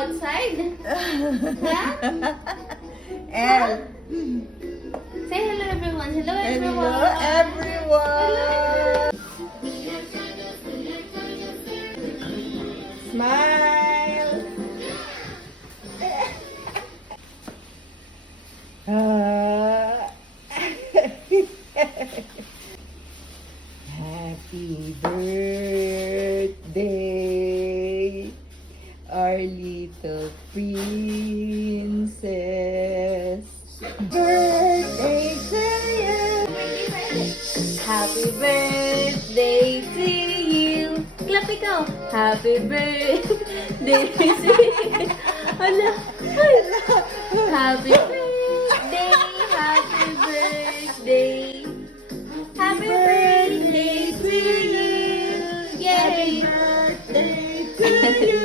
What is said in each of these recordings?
outside? Huh? L. Say hello everyone. Hello Hello, everyone. everyone. Smile. Happy birthday, our little princess. Birthday to you. Happy birthday to you. Clap ikaw. Happy birthday to you. Hala. Happy birthday. Happy birthday. Happy birthday to you. Yay. Birthday to you.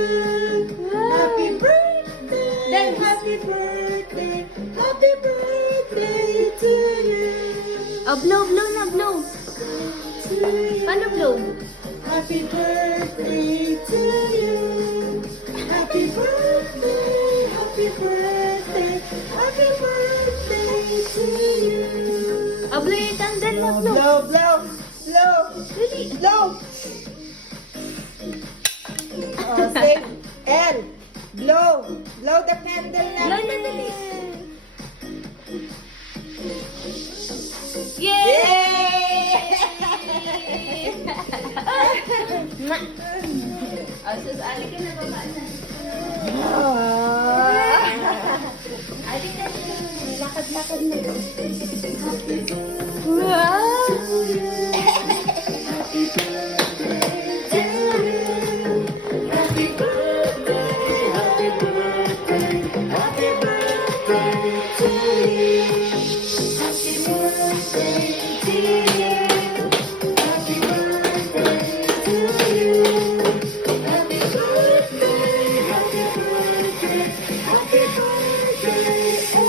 Happy birthday. Dance. Happy birthday. Happy birthday to you. Oh, blow na, blow. To you. Paano blow? Happy birthday to you. Happy birthday. Happy birthday. Happy birthday to you. Oh, blow yung candle na, blow. Blow, blow, blow, Dali. blow. Oh, sing L. Blow. Blow the candle na. Blow na, dali. Yay! Yay! Ma. Oh, sus, alik ka na baba na. Alik ka na. Lakad-lakad na. Wow! Happy birthday, happy birthday, happy birthday to you. Happy birthday to you. Happy birthday to you. Happy birthday, happy birthday, happy birthday to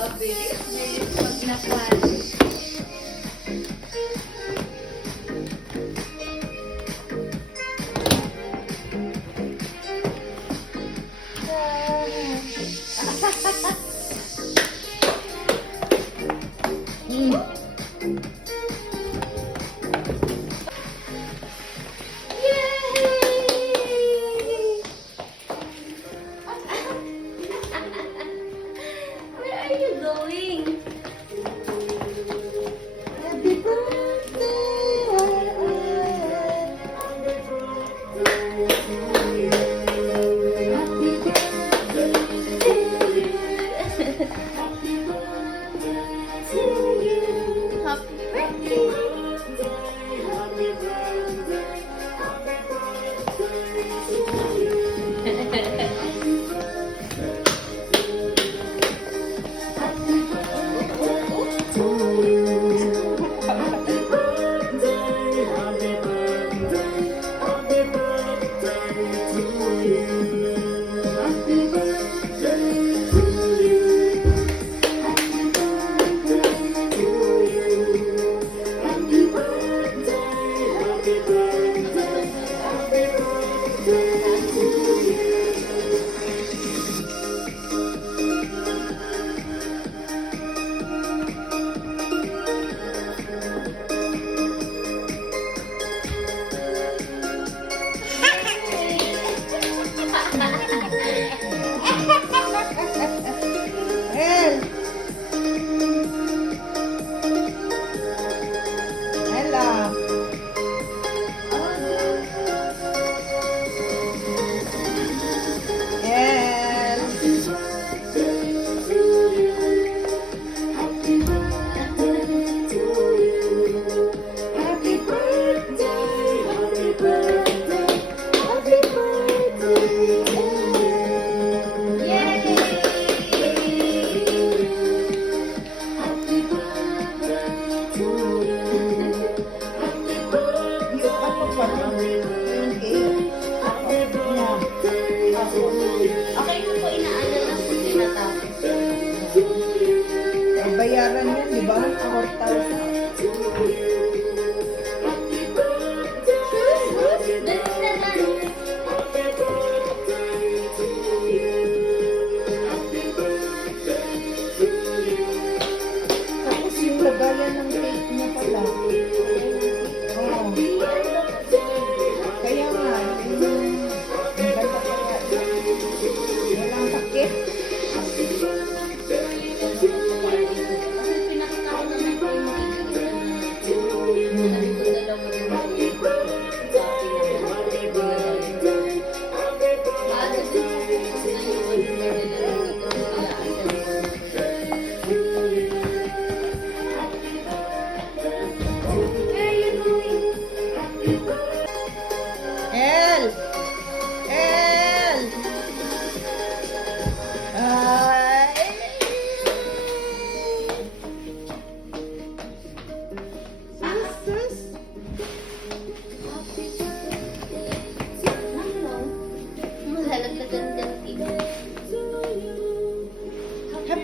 Oh, bilis maglakad. Yay! Where are you going? Happy Happy birthday. birthday to you.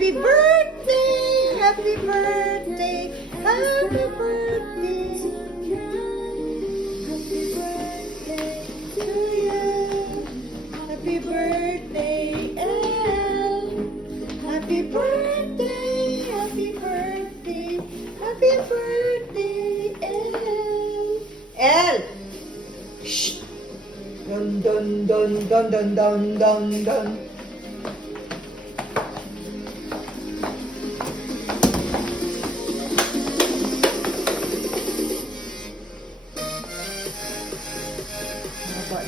Happy birthday! Happy birthday! Happy birthday! Happy birthday to you! Happy birthday, Elle! Happy birthday! Happy birthday! Happy birthday, Elle! Elle! Shh! Dun dun dun dun dun dun dun dun.